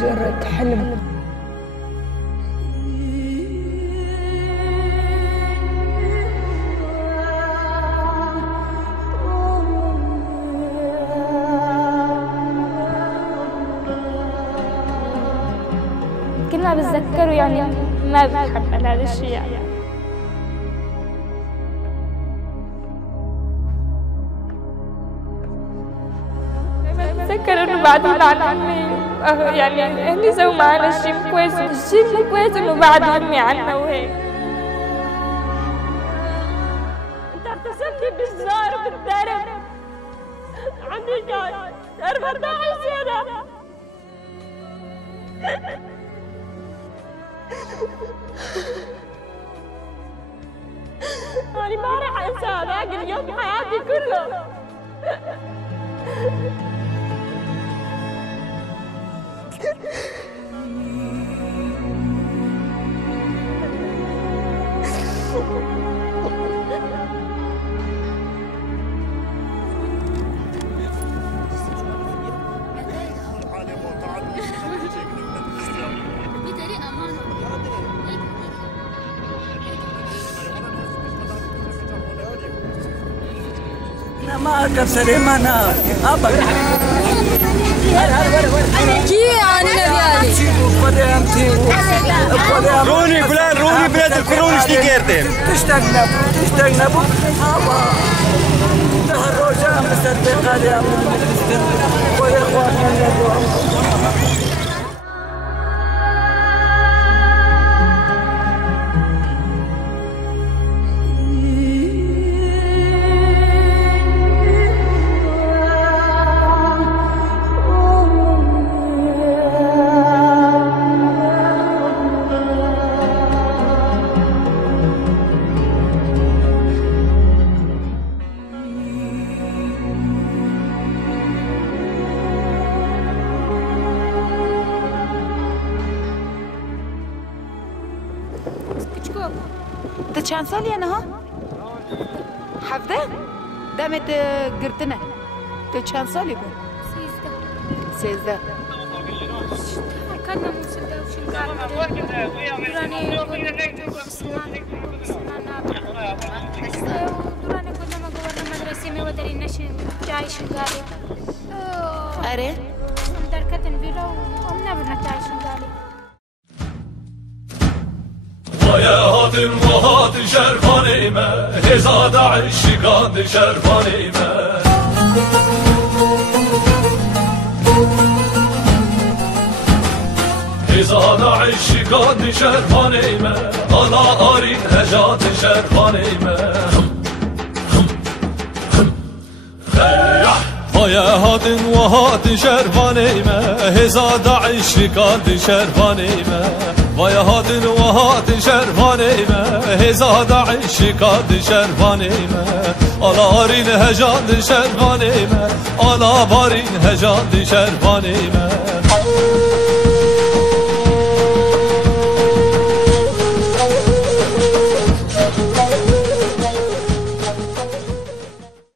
مجرد حلم. كل ما بتذكره يعني ما بتحمل هذا الشيء يعني. بتذكر انه بعدين عن امي يعني هني سووا معنا شيء مو كويس، الشيء مو كويس انه بعد امي عنا وهيك. انت اعتصمتي بالزار وبالدرب عندي كان 14 سنة. أنا ما راح أنسى هذاك اليوم بحياتي كله. ما كسر منا أبغى كي أنا نبيالي روني فلان روني بلاد الكرون ايش كيرتين تشتغنا الرجاء مصدق عليها وإخواننا انت چند سالی انا ها؟ 17 دمت گرتنه. تو چند سالی بود؟ 13 كنا مسدة وشنقال دراني دراني كنا ما قولنا مدرسة ما ودري نشن جاي شنقالي. اره؟ دركتن بيرا وأمنا بدنا جاي شنقالي. ويا هاتن وهاتن شرفاني ما هزاد عشقان شرفاني ما هزاد عشقان شرفاني ما على آرين هجات شرفاني ما ويا هاتن وهاتن شرفاني ما هزاد عشقان شرفاني ما ويا هاتن وهاتن شرفاني ما هزاد عشقان شرفاني ما على آرين هجات شرفاني ما على بارين هجات شرفاني ما